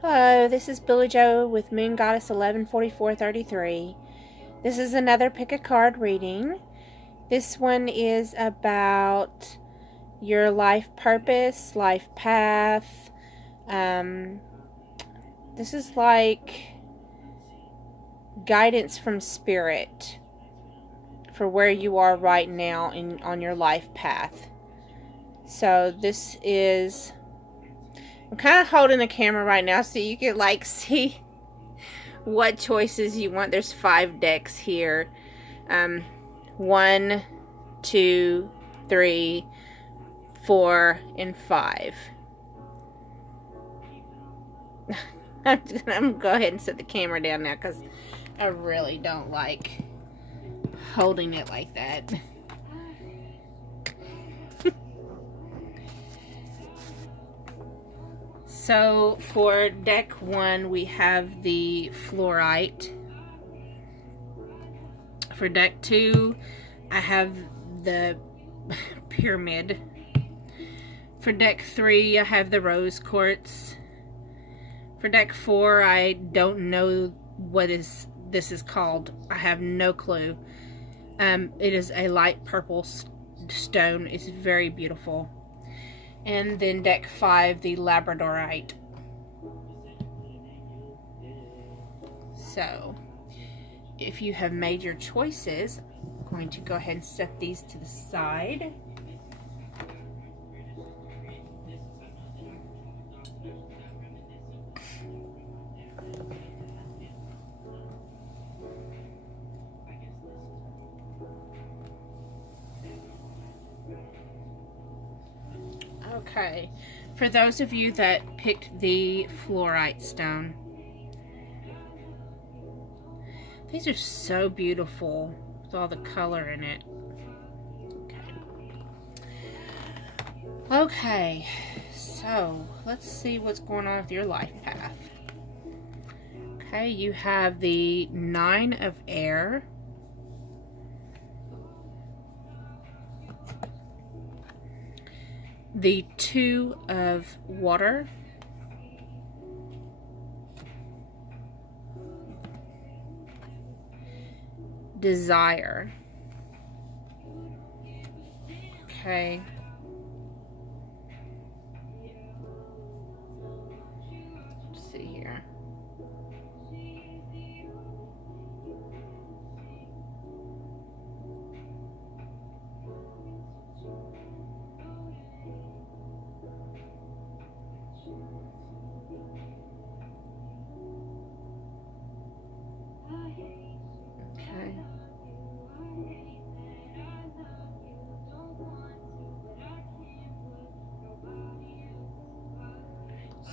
Hello, this is Billy Joe with Moon Goddess 114433. This is another pick a card reading. This one is about your life purpose, life path. This is like guidance from spirit for where you are right now on your life path. So this is, I'm kind of holding the camera right now so you can like see what choices you want. There's 5 decks here. 1, 2, 3, 4, and 5. I'm gonna go ahead and set the camera down now because I really don't like holding it like that. So for deck 1, we have the fluorite. For deck 2, I have the pyramid. For deck 3, I have the rose quartz. For deck 4, I don't know what this is called. I have no clue. It is a light purple stone. It's very beautiful. And then deck 5, the labradorite. So, if you have made your choices, I'm going to go ahead and set these to the side. Okay, for those of you that picked the fluorite stone, these are so beautiful with all the color in it. Okay, so let's see what's going on with your life path. Okay, you have the 9 of air, the 2 of water, desire. Okay. Let's see here. Okay.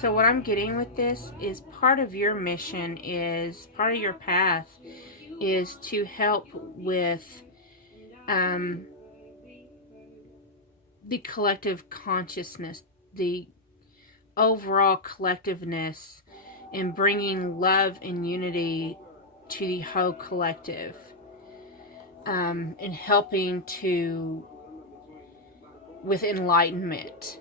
So what I'm getting with this is part of your mission is, part of your path is to help with the collective consciousness, the overall collectiveness, and bringing love and unity to the whole collective, and helping to with enlightenment.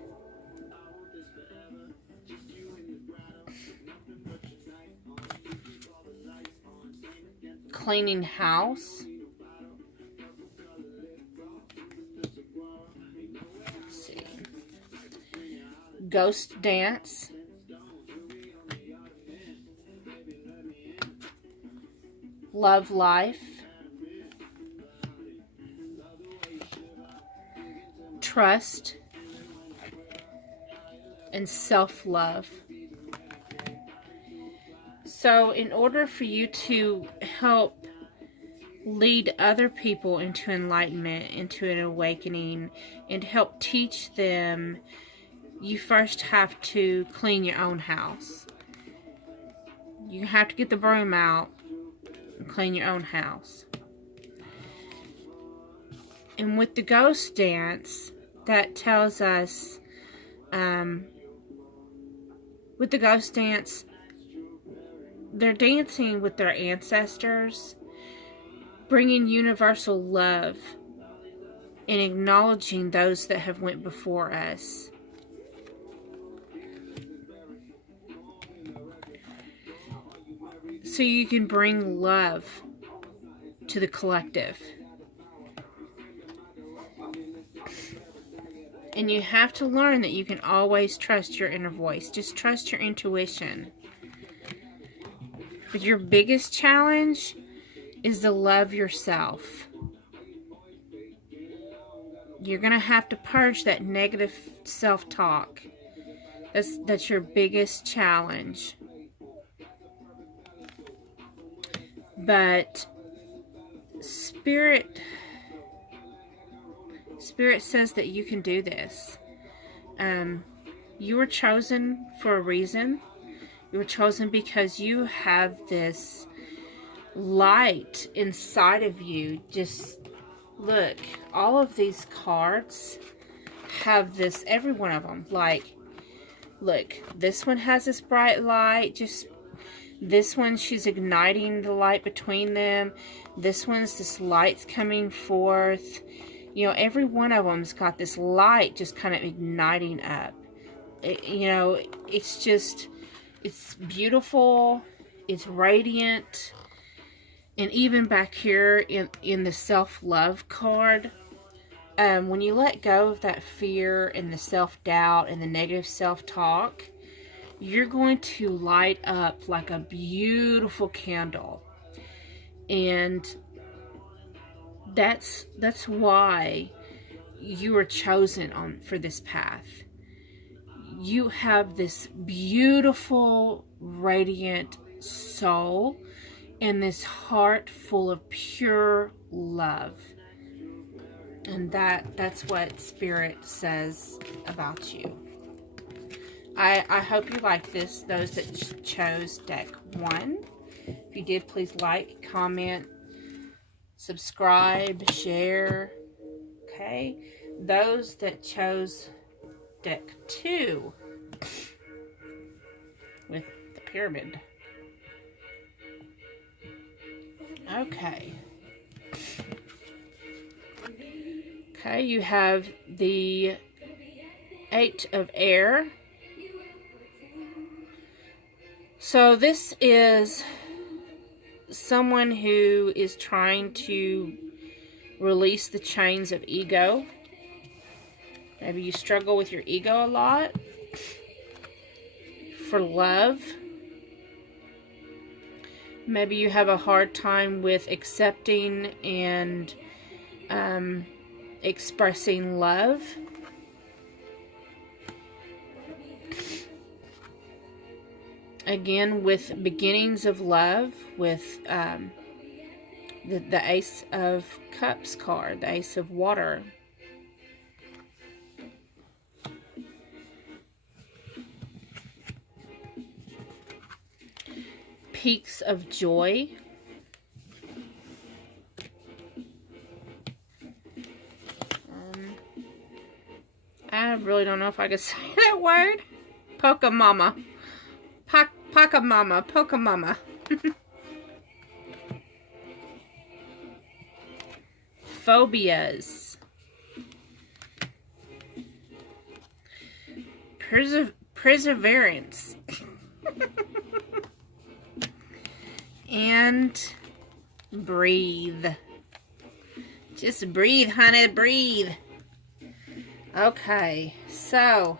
Cleaning house. Let's see. Ghost dance. Love life. Trust. And self-love. So in order for you to help lead other people into enlightenment, into an awakening, and help teach them, you first have to clean your own house. You have to get the broom out and clean your own house. And with the ghost dance, that tells us, with the ghost dance, they're dancing with their ancestors, bringing universal love and acknowledging those that have went before us. so you can bring love to the collective. And you have to learn that you can always trust your inner voice. Just trust your intuition. But your biggest challenge is to love yourself. You're going to have to purge that negative self-talk. That's your biggest challenge. But Spirit says that you can do this. You were chosen for a reason. You were chosen because you have this light inside of you. Just look, all of these cards have this, every one of them. Like, look, this one has this bright light. Just this one, she's igniting the light between them. This one's, this light's coming forth. You know, every one of them's got this light just kind of igniting up. You know, it's just, it's beautiful. It's radiant. And even back here in the self-love card, when you let go of that fear and the self-doubt and the negative self-talk, you're going to light up like a beautiful candle. And that's why you were chosen for this path. You have this beautiful, radiant soul and this heart full of pure love. And that's what Spirit says about you. I hope you like this, those that chose deck 1. If you did, please like, comment, subscribe, share. Okay. Those that chose deck 2 with the pyramid. Okay. Okay, you have the 8 of Air. So this is someone who is trying to release the chains of ego. Maybe you struggle with your ego a lot. For love. Maybe you have a hard time with accepting and expressing love. Again, with beginnings of love, with the Ace of Cups card, the Ace of Water. Peaks of Joy. I really don't know if I could say that word. Pokemama. Pokemama. Phobias. Perseverance. And breathe. Just breathe, honey, breathe. Okay, so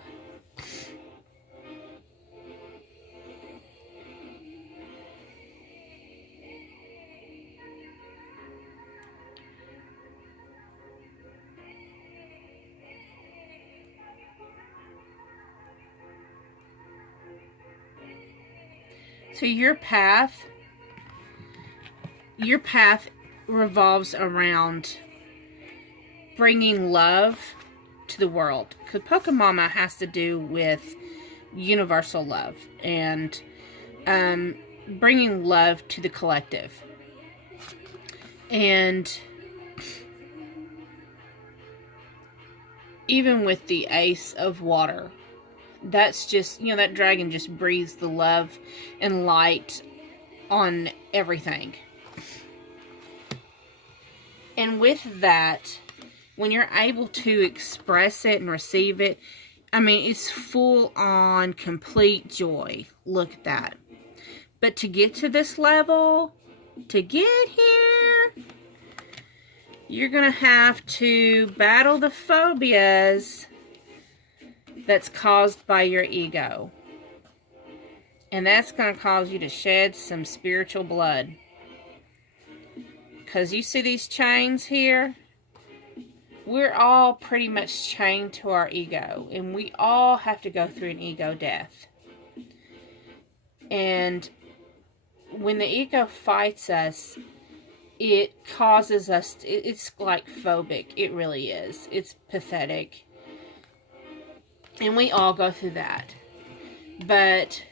your path revolves around bringing love to the world. Because Pokemama has to do with universal love and bringing love to the collective. And even with the Ace of Water, that's just, you know, that dragon just breathes the love and light on everything. And with that, when you're able to express it and receive it, I mean, it's full on complete joy. Look at that. But to get to this level, to get here, you're going to have to battle the phobias that's caused by your ego. And that's going to cause you to shed some spiritual blood. Because you see these chains here? We're all pretty much chained to our ego. And we all have to go through an ego death. And when the ego fights us, it causes us, it's like phobic. It really is. It's pathetic. And we all go through that. But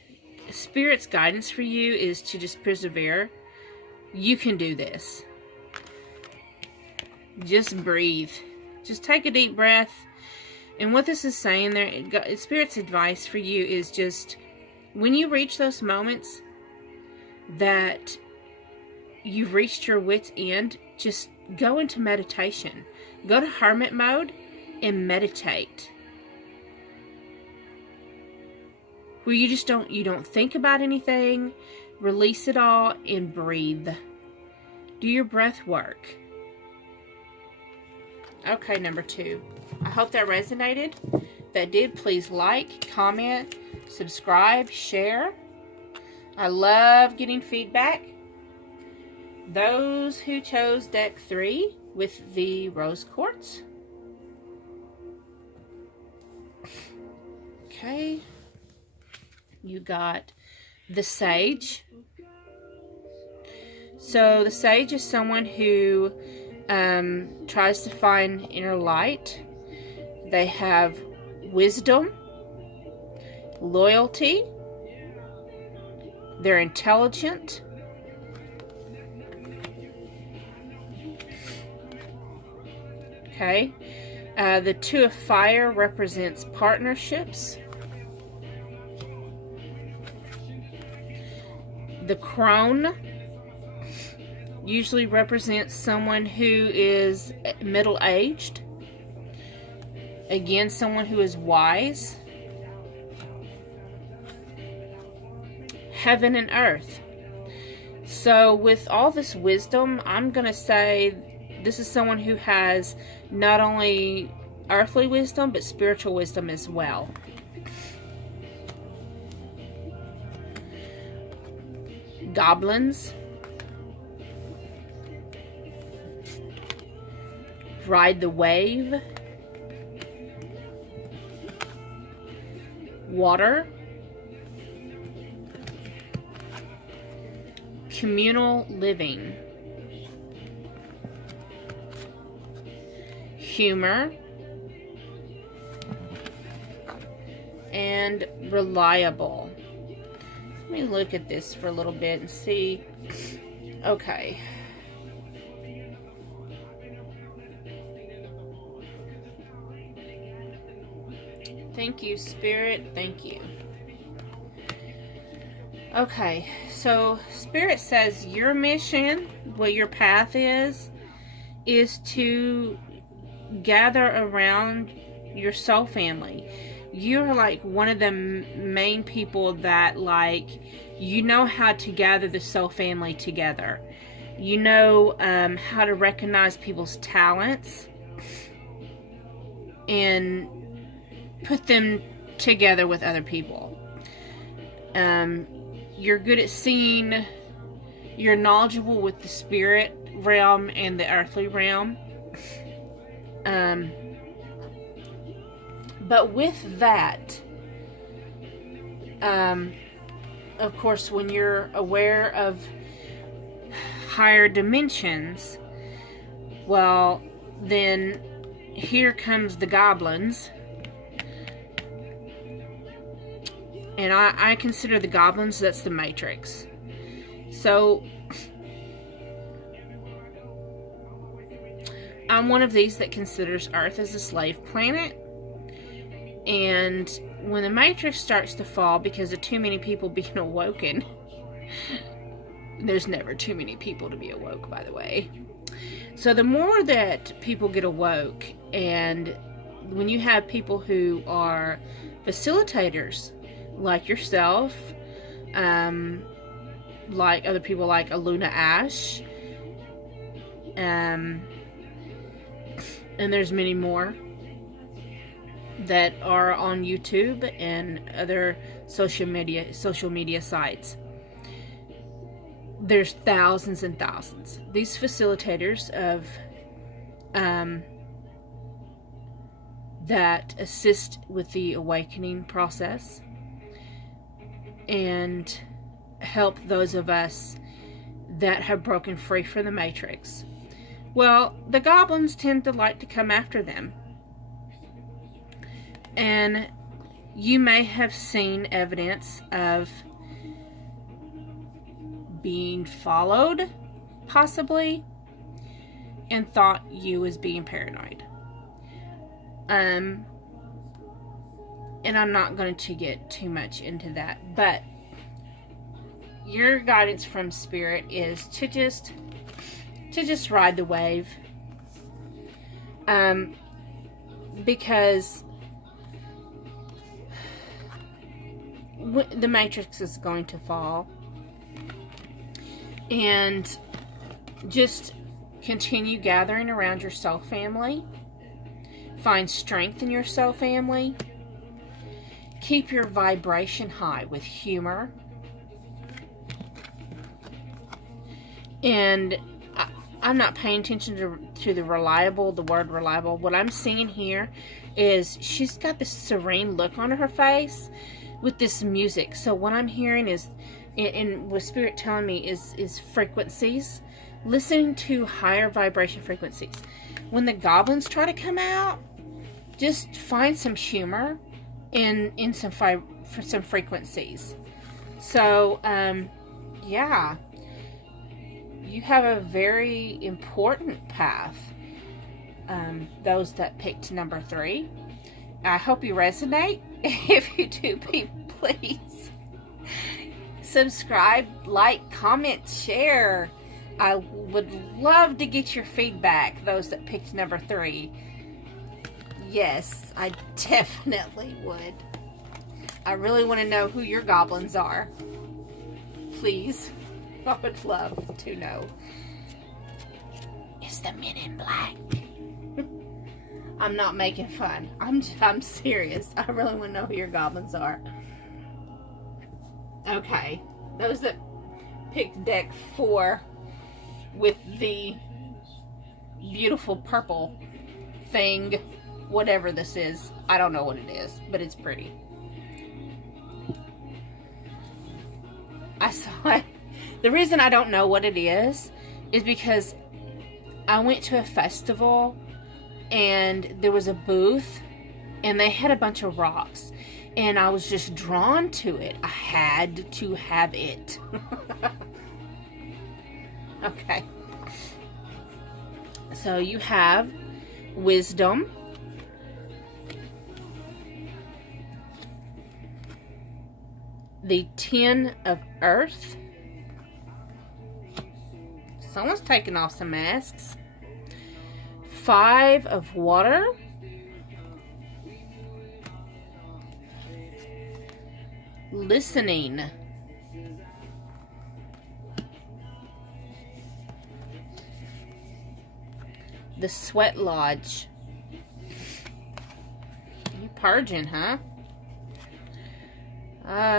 Spirit's guidance for you is to just persevere. You can do this. Just breathe. Just take a deep breath. And what this is saying there, Spirit's advice for you is just, when you reach those moments that you've reached your wit's end, just go into meditation. Go to hermit mode and meditate. Where you just don't think about anything. Release it all and breathe. Do your breath work. Okay, number 2. I hope that resonated. If that did, please like, comment, subscribe, share. I love getting feedback. Those who chose deck 3 with the rose quartz. Okay. You got the sage. So the sage is someone who tries to find inner light. They have wisdom, loyalty. They're intelligent. Okay. The 2 of fire represents partnerships. The crone usually represents someone who is middle-aged. Again, someone who is wise. Heaven and earth. So with all this wisdom, I'm going to say this is someone who has not only earthly wisdom, but spiritual wisdom as well. Goblins. Ride the wave. Water. Communal living. Humor. And reliable. Let me look at this for a little bit and see. Okay. Thank you, Spirit. Thank you. Okay, so Spirit says your mission, what your path is to gather around your soul family. You're like one of the main people that, like, you know how to gather the soul family together. You know how to recognize people's talents and put them together with other people. You're good at seeing, you're knowledgeable with the spirit realm and the earthly realm. But with that, of course, when you're aware of higher dimensions, well, then here comes the goblins. And I consider the goblins, that's the Matrix. So, I'm one of these that considers Earth as a slave planet. And when the Matrix starts to fall because of too many people being awoken, there's never too many people to be awoke, by the way. So the more that people get awoke, and when you have people who are facilitators, like yourself, like other people like Aluna Ash. And there's many more that are on YouTube and other social media sites. There's thousands and thousands. These facilitators of that assist with the awakening process and help those of us that have broken free from the matrix. Well, the goblins tend to like to come after them. And you may have seen evidence of being followed, possibly, and thought you was being paranoid. And I'm not going to get too much into that, but your guidance from Spirit is to just ride the wave, because the matrix is going to fall, and just continue gathering around your soul family. Find strength in your soul family. Keep your vibration high with humor. And I'm not paying attention to the word reliable. What I'm seeing here is she's got this serene look on her face with this music. So what I'm hearing is, and what Spirit telling me is frequencies. Listening to higher vibration frequencies. When the goblins try to come out, just find some humor in some frequencies. So, yeah. You have a very important path. Those that picked number 3. I hope you resonate. If you do, please subscribe, like, comment, share. I would love to get your feedback, those that picked number 3. Yes, I definitely would. I really want to know who your goblins are. Please. I would love to know. It's the Men in Black. I'm not making fun. I'm serious. I really want to know who your goblins are. Okay. Those that picked deck 4 with the beautiful purple thing, whatever this is. I don't know what it is, but it's pretty. I saw it. The reason I don't know what it is because I went to a festival and there was a booth and they had a bunch of rocks and I was just drawn to it. I had to have it. Okay. So you have wisdom, the 10 of earth. Someone's taking off some masks. 5 of water. Listening. The Sweat Lodge. You purging, huh?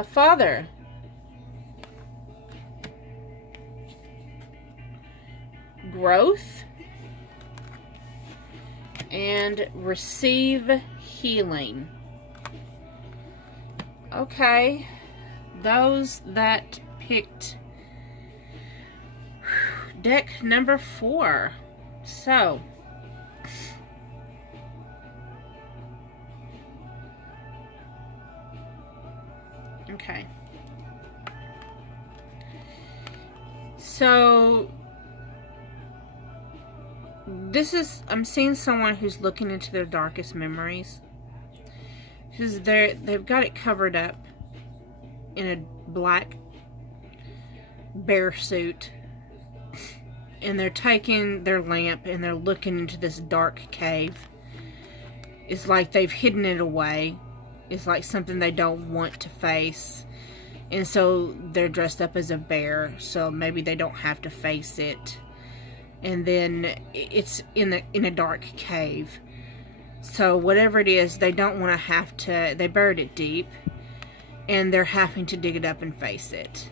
Father. Growth. And receive healing. Okay. Those that picked deck number 4. So, okay. So, I'm seeing someone who's looking into their darkest memories. Because they've got it covered up in a black bear suit. And they're taking their lamp and they're looking into this dark cave. It's like they've hidden it away. It's like something they don't want to face. And so they're dressed up as a bear, so maybe they don't have to face it. And then it's in a dark cave. So whatever it is, they don't want to have to, they buried it deep, and they're having to dig it up and face it.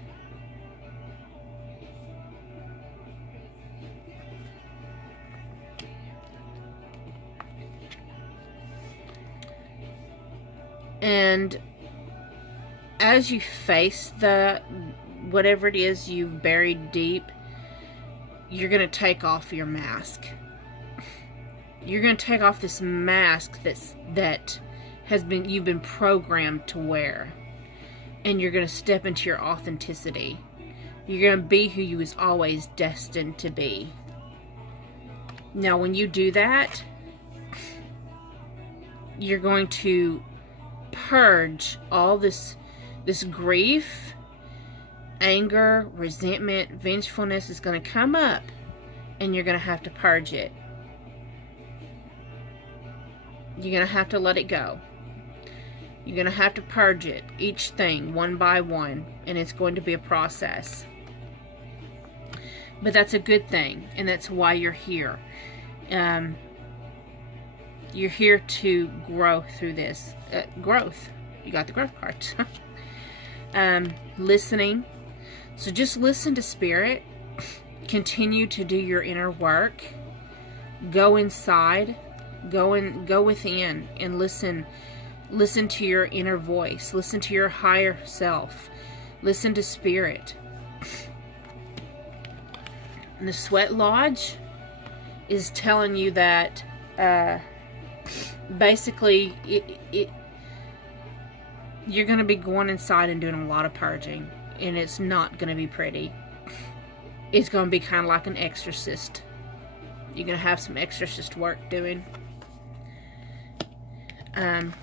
And as you face whatever it is you've buried deep, you're going to take off your mask. You're going to take off this mask you've been programmed to wear. And you're going to step into your authenticity. You're going to be who you was always destined to be. Now, when you do that, you're going to purge all this grief, anger, resentment, vengefulness is going to come up, and you're going to have to purge it. You're going to have to let it go. You're going to have to purge it, each thing, one by one, and it's going to be a process. But that's a good thing, and that's why you're here. You're here to grow through this. Growth. You got the growth cards. Listening. So just listen to Spirit. Continue to do your inner work. Go inside. Go within and listen. Listen to your inner voice. Listen to your higher self. Listen to Spirit. And the Sweat Lodge is telling you that basically you're going to be going inside and doing a lot of purging, and it's not going to be pretty. It's going to be kind of like an exorcist. You're going to have some exorcist work doing. And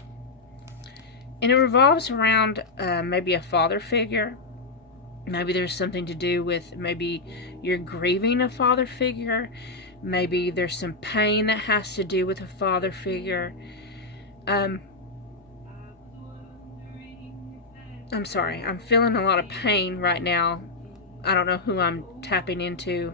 it revolves around maybe a father figure. Maybe there's something to do with, maybe you're grieving a father figure. Maybe there's some pain that has to do with a father figure. I'm sorry. I'm feeling a lot of pain right now. I don't know who I'm tapping into.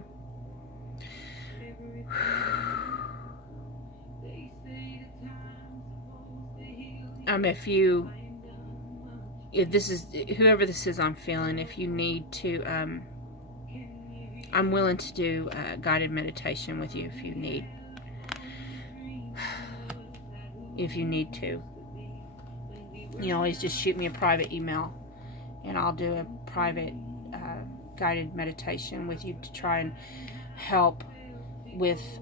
If this is, whoever this is I'm feeling, if you need to, I'm willing to do a guided meditation with you if you need. If you need to. You always just shoot me a private email, and I'll do a private guided meditation with you to try and help with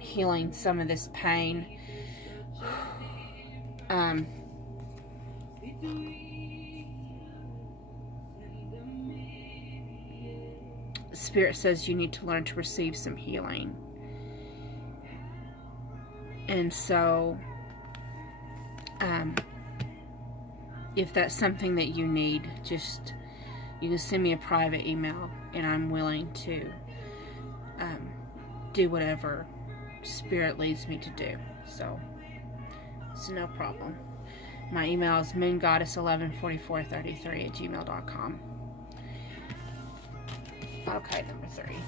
healing some of this pain. Spirit says you need to learn to receive some healing. And so, if that's something that you need, just, you can send me a private email, and I'm willing to do whatever Spirit leads me to do. So, it's no problem. My email is moongoddess114433@gmail.com. Okay, number 3.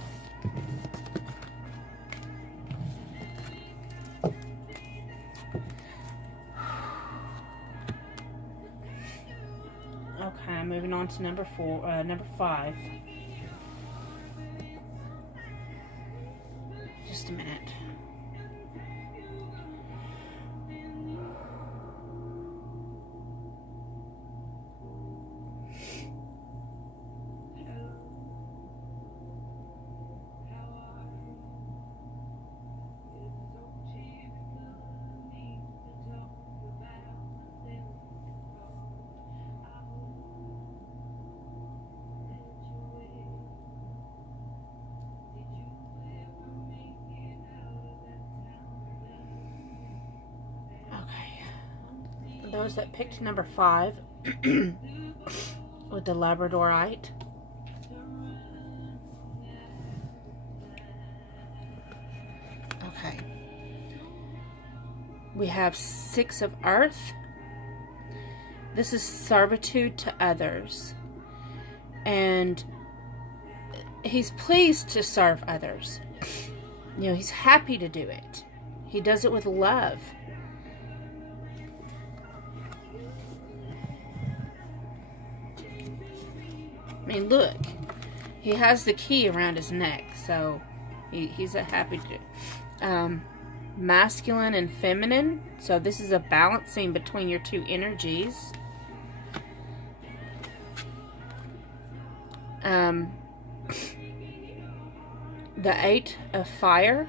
Okay, moving on to number 5. Just a minute. Those that picked number 5 with the Labradorite. Okay. We have 6 of Earth. This is servitude to others. And he's pleased to serve others. You know, he's happy to do it. He does it with love. I mean, look. He has the key around his neck, so he's a happy to. Masculine and feminine. So this is a balancing between your two energies. The Eight of Fire.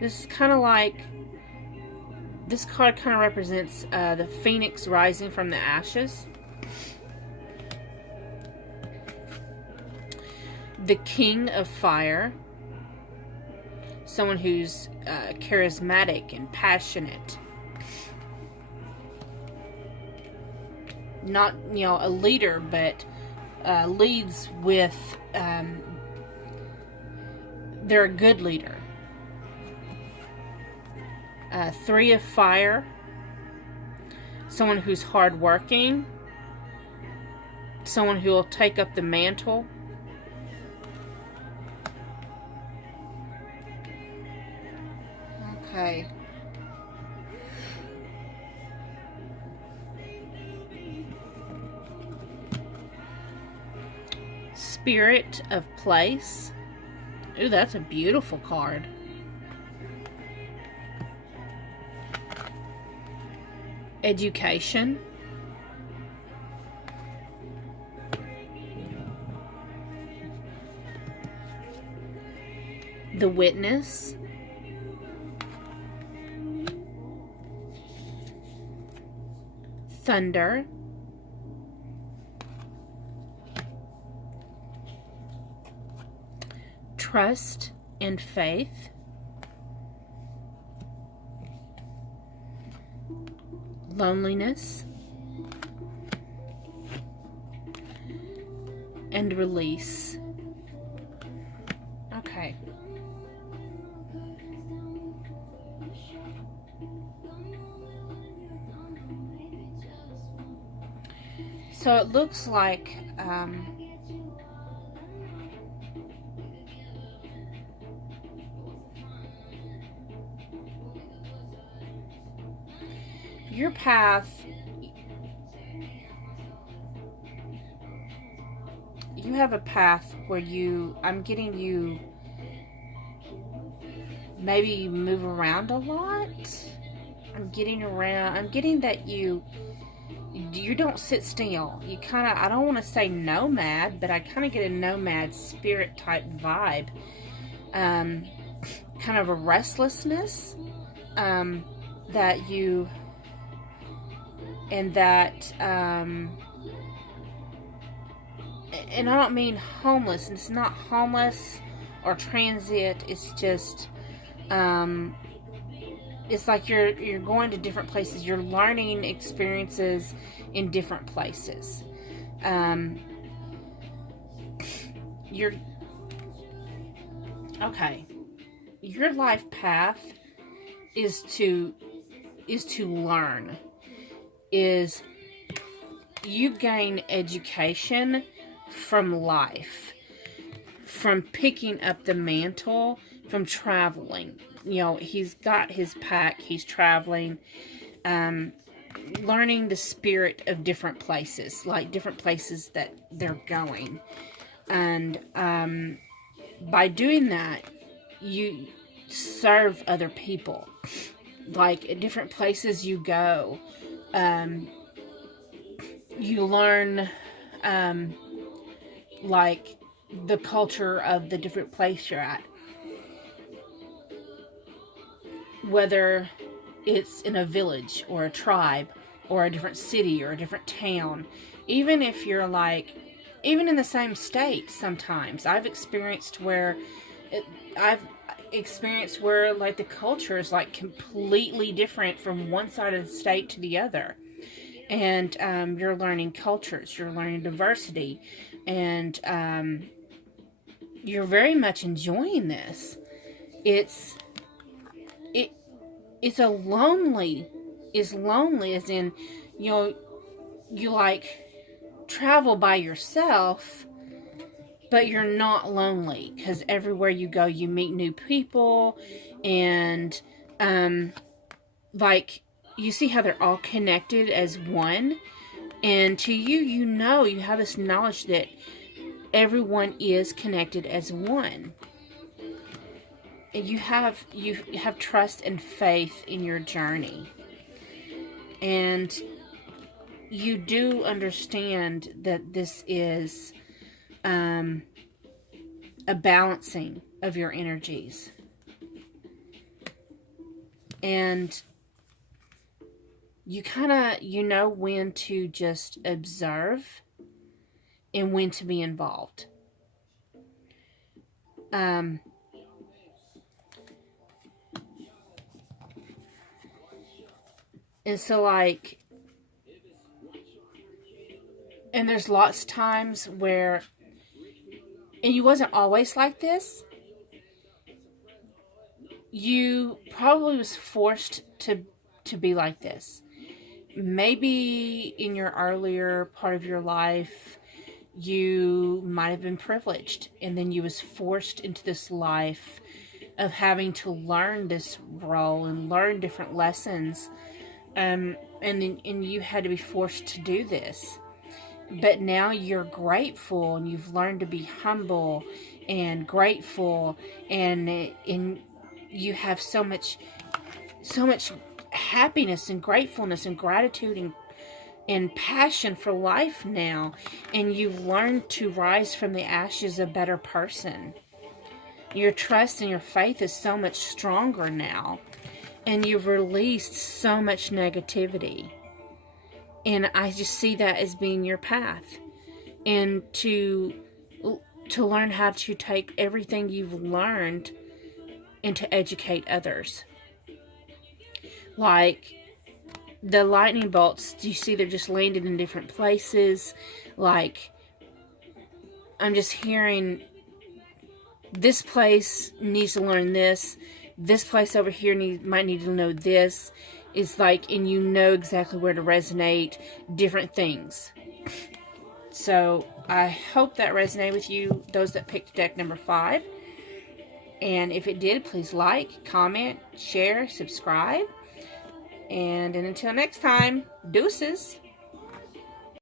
This is kind of like, this card kind of represents the phoenix rising from the ashes. The King of Fire. Someone who's charismatic and passionate. Not, you know, a leader, but leads with, they're a good leader. Three of Fire. Someone who's hardworking. Someone who will take up the mantle. Okay. Spirit of Place. Ooh, that's a beautiful card. Education. The Witness. Thunder. Trust and Faith. Loneliness. And Release. Okay. So it looks like your path, you have a path where I'm getting you maybe move around a lot. I'm getting that you don't sit still. You kind of, I don't want to say nomad, but I kind of get a nomad spirit type vibe. Kind of a restlessness that you, and that, and I don't mean homeless. It's not homeless or transit. It's just, it's like you're going to different places. You're learning experiences in different places. Okay. Your life path is to learn. Is you gain education from life, from picking up the mantle, from traveling. You know, he's got his pack, he's traveling, learning the spirit of different places, like different places that they're going. And by doing that, you serve other people. Like at different places you go, you learn like the culture of the different place you're at. Whether it's in a village or a tribe or a different city or a different town. Even if you're like, even in the same state sometimes. I've experienced where like the culture is like completely different from one side of the state to the other. And you're learning cultures, you're learning diversity, and you're very much enjoying this. It's lonely as in, you know, you like travel by yourself, but you're not lonely, because everywhere you go, you meet new people, and, like, you see how they're all connected as one, and to you, you have this knowledge that everyone is connected as one. And you have trust and faith in your journey. And you do understand that this is a balancing of your energies. And you know when to just observe and when to be involved. And so, like, and there's lots of times where, and you wasn't always like this, you probably was forced to be like this. Maybe in your earlier part of your life, you might have been privileged, and then you was forced into this life of having to learn this role and learn different lessons, and you had to be forced to do this. But now you're grateful, and you've learned to be humble and grateful, and you have so much happiness and gratefulness and gratitude and passion for life now, and you've learned to rise from the ashes a better person. Your trust and your faith is so much stronger now, and you've released so much negativity. And I just see that as being your path, and to learn how to take everything you've learned and to educate others. Like the lightning bolts, do you see they're just landed in different places? Like, I'm just hearing, this place needs to learn this. This place over here might need to know this. It's like, and you know exactly where to resonate different things. So I hope that resonated with you, those that picked deck number 5. And if it did, please like, comment, share, subscribe. And until next time, deuces.